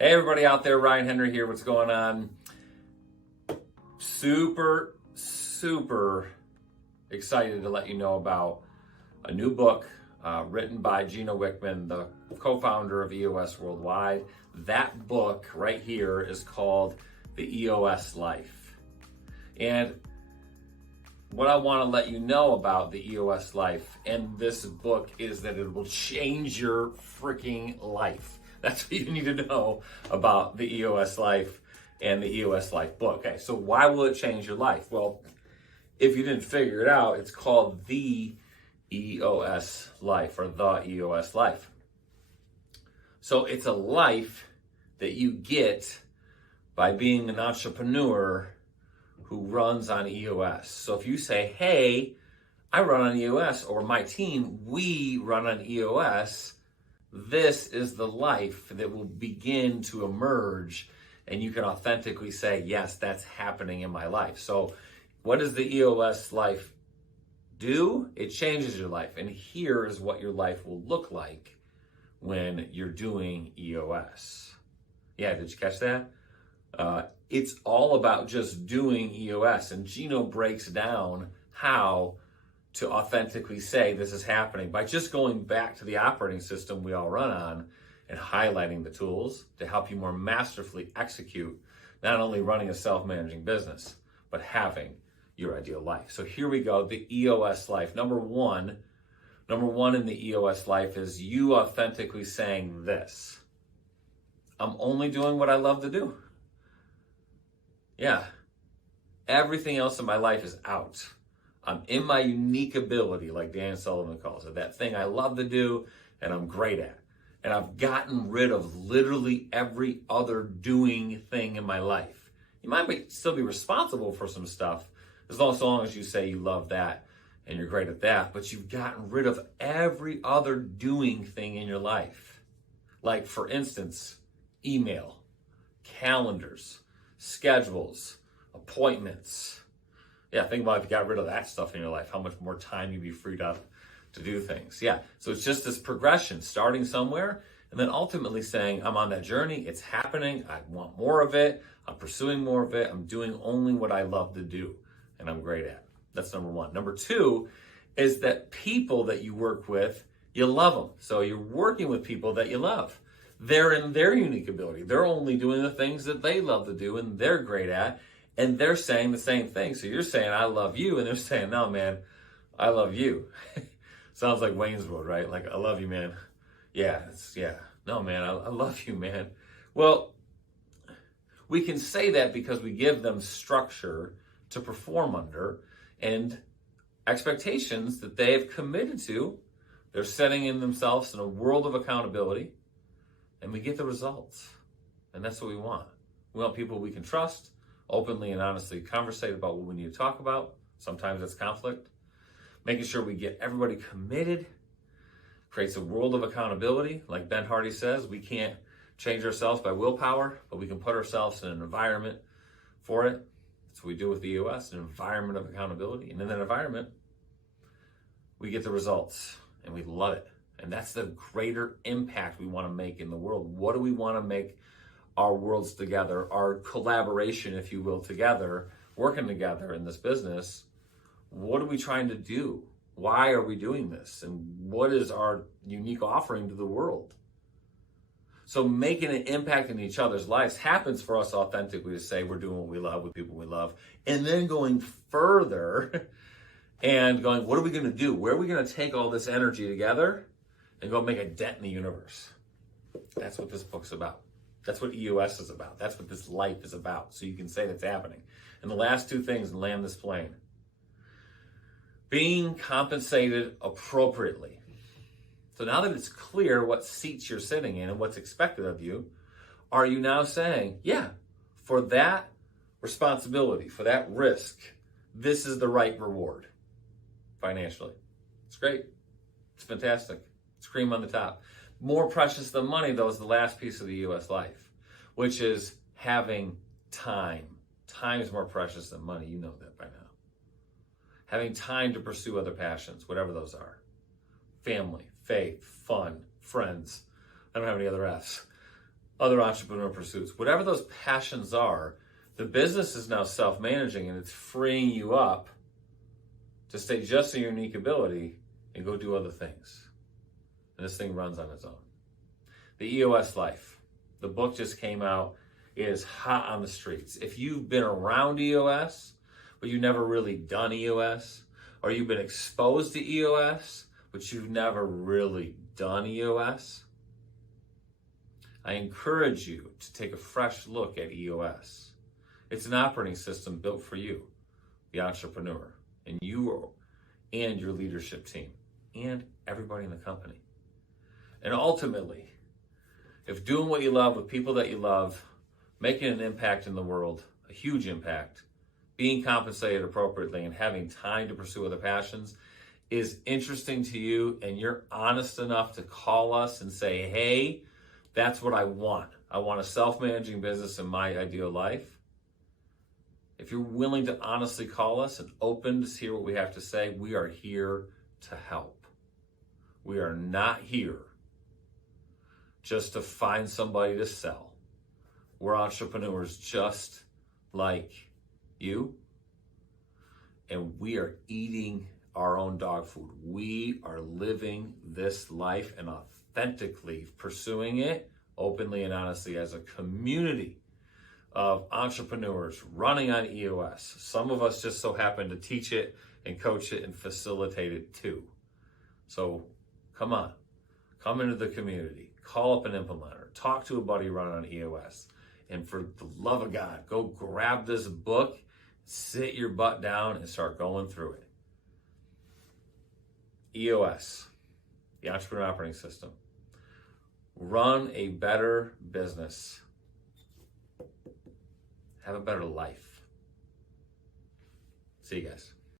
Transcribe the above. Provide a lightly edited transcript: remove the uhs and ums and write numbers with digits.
Hey everybody out there, Ryan Henry here. What's going on? Super excited to let you know about a new book written by Gino Wickman, the co-founder of EOS Worldwide. That book right here is called The EOS Life. And what I want to let you know about the EOS Life and this book is that it will change your freaking life. That's what you need to know about the EOS Life and the EOS Life book. Okay, so why will it change your life? Well, if you didn't figure it out, it's called the EOS Life or the EOS Life. So it's a life that you get by being an entrepreneur who runs on EOS. So if you say, hey, I run on EOS, or my team, we run on EOS, this is the life that will begin to emerge, and you can authentically say, yes, that's happening in my life. So what does the EOS Life do? It changes your life. And here is what your life will look like when you're doing EOS. Yeah, did you catch that? It's all about just doing EOS. And Gino breaks down how to authentically say this is happening by just going back to the operating system we all run on and highlighting the tools to help you more masterfully execute not only running a self-managing business, but having your ideal life. So here we go, the EOS Life. Number one in the EOS Life is you authentically saying this: I'm only doing what I love to do. Yeah, everything else in my life is out. I'm in my unique ability, like Dan Sullivan calls it, that thing I love to do and I'm great at. And I've gotten rid of literally every other doing thing in my life. You might still be responsible for some stuff, as long as you say you love that and you're great at that, but you've gotten rid of every other doing thing in your life. Like, for instance, email, calendars, schedules, appointments. Yeah, think about if you got rid of that stuff in your life, how much more time you'd be freed up to do things. Yeah, so it's just this progression, starting somewhere, and then ultimately saying, I'm on that journey, it's happening, I want more of it, I'm pursuing more of it, I'm doing only what I love to do, and I'm great at. That's number one. Number two is that people that you work with, you love them. So you're working with people that you love. They're in their unique ability. They're only doing the things that they love to do and they're great at. And they're saying the same thing. So you're saying, I love you. And they're saying, no, man, I love you. Sounds like Wayne's World, right? Like, I love you, man. Yeah. No, man, I love you, man. Well, we can say that because we give them structure to perform under and expectations that they have committed to. They're setting in themselves in a world of accountability. And we get the results. And that's what we want. We want people we can trust, openly and honestly conversate about what we need to talk about. Sometimes it's conflict. Making sure we get everybody committed creates a world of accountability. Like Ben Hardy says, we can't change ourselves by willpower, but we can put ourselves in an environment for it. That's what we do with the EOS, an environment of accountability. And in that environment, we get the results and we love it. And that's the greater impact we want to make in the world. What do we want to make our worlds together, our collaboration, if you will, together, working together in this business? What are we trying to do? Why are we doing this? And what is our unique offering to the world? So making an impact in each other's lives happens for us authentically to say we're doing what we love with people we love. And then going further and going, what are we going to do? Where are we going to take all this energy together and go make a dent in the universe? That's what this book's about. That's what EOS is about. That's what this life is about. So you can say that's happening. And the last two things, and land this plane. Being compensated appropriately. So now that it's clear what seats you're sitting in and what's expected of you, are you now saying, yeah, for that responsibility, for that risk, this is the right reward financially? It's great. It's fantastic. It's cream on the top. More precious than money, though, is the last piece of the EOS Life, which is having time. Time is more precious than money. You know that by now. Having time to pursue other passions, whatever those are. Family, faith, fun, friends. I don't have any other F's. other entrepreneur pursuits. Whatever those passions are, the business is now self-managing and it's freeing you up to stay just in your unique ability and go do other things. And this thing runs on its own. The EOS Life. The book just came out. It is hot on the streets. If you've been around EOS, but you've never really done EOS, or you've been exposed to EOS, but you've never really done EOS, I encourage you to take a fresh look at EOS. It's an operating system built for you, the entrepreneur, and you and your leadership team, and everybody in the company. And ultimately, if doing what you love with people that you love, making an impact in the world, a huge impact, being compensated appropriately, and having time to pursue other passions is interesting to you, and you're honest enough to call us and say, hey, that's what I want. I want a self-managing business in my ideal life. If you're willing to honestly call us and open to hear what we have to say, we are here to help. We are not here just to find somebody to sell. We're entrepreneurs just like you, and we are eating our own dog food. We are living this life and authentically pursuing it openly and honestly as a community of entrepreneurs running on EOS. Some of us just so happen to teach it and coach it and facilitate it too. So come on, come into the community, call up an implementer, talk to a buddy running on EOS, and for the love of God, go grab this book, sit your butt down and start going through it. EOS, the Entrepreneur Operating System. Run a better business. Have a better life. See you guys.